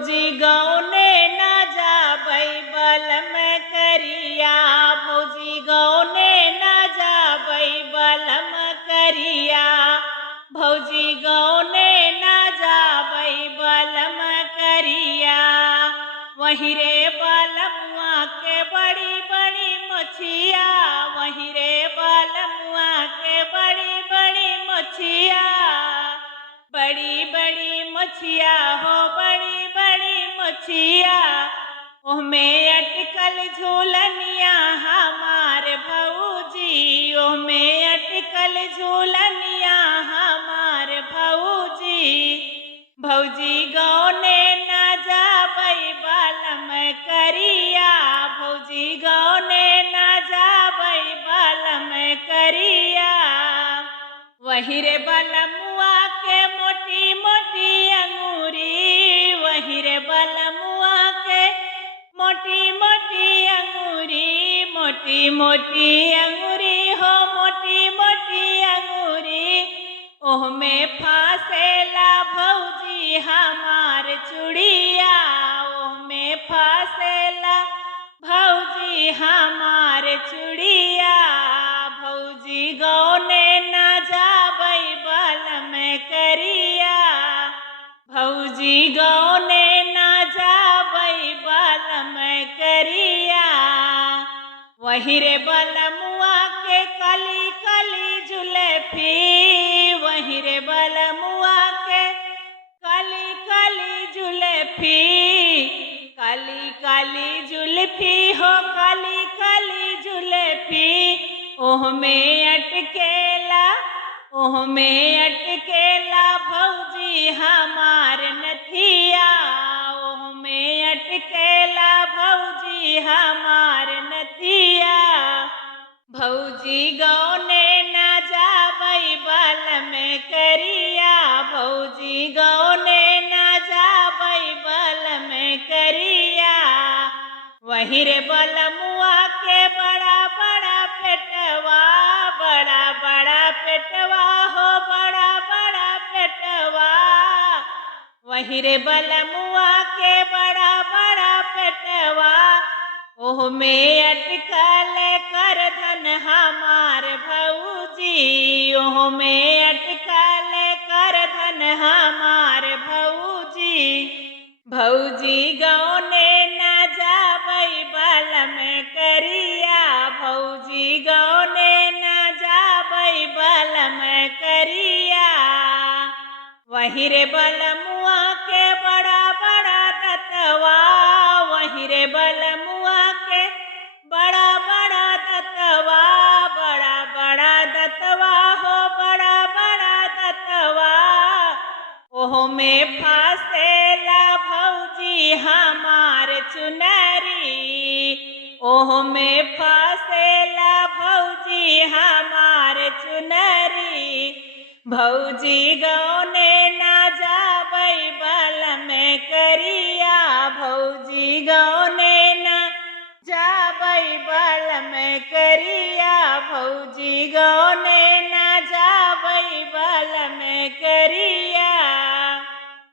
भौजी गौने ना जाबै बलम करिया, भौजी गौने ना जाबै बलम करिया, भौजी गौने ना जाबै बलम करिया। वहीं रे बलमुआ के बड़ी बड़ी मछिया, वहीं रे बलमुआ के बड़ी बड़ी मछिया, बड़ी बड़ी मछिया हो बड़ी बड़ी मछिया। ओहमे अटकल झूलनिया हमार भौजी, ओहमे अटकल झूलनिया हमार भौजी। भौजी गौने ना जाबै बलम करिया, भौजी गौने ना जाबै बलम करिया। वहीं रे बलमुआ के मोटी मोटी अंगूरी, वहीं रे बलमुआ के मोटी मोटी अंगूरी, मोटी मोटी अंगूरी हो मोटी मोटी अंगूरी। ओहमे फासेला भौजी हमार चूड़िया, ओहमे फासेला भौजी हमार चूड़िया। भौजी गौने ना जाबै बलम करिया, भौजी गौने ना जाबै बलम करिया। वहीं रे बलमुआ के कली कली जुल्फी, वहीं रे बलमुआ के कली कली जुल्फी, काली काली जुल्फी हो काली काली जुल्फी। ओहमे अटकेला, ओहमे अटकेला भौजी हमार नथिया, ओहमे अटकेला भौजी हमार नथिया। भौजी गौने ना जाबै बलम करिया, भौजी गौने ना जाबै बलम करिया। वहीं रे बलमुआ के बड़ा बड़ा पेटवा, बड़ा बड़ा पेटवा हो बड़ा बड़ा पेटवा। वहीं रे बलमुआ के बड़ा बड़ा पेटवा। ओहमे अटकल कर धन हमार भौजी, ओहमे अटकल कर धन हमार भौजी। भौजी गौने ना जाबै बलम करिया, भौजी गौने ना जाबै बलम करिया। वहीं रे बलमुआ के बड़ा बड़ा दतवा, वहीं रे बलमुआ के बड़ा बड़ा दतवा, बड़ा बड़ा दतवा हो बड़ा बड़ा दतवा। ओहमे फासेला भौजी हमार चुनरी, ओहमे फासेला भौजी हमार चुनरी। भौजी गौने ना जाबै बलम करिया, भौजी गौने ना जाबै बलम करिया, भौजी गौने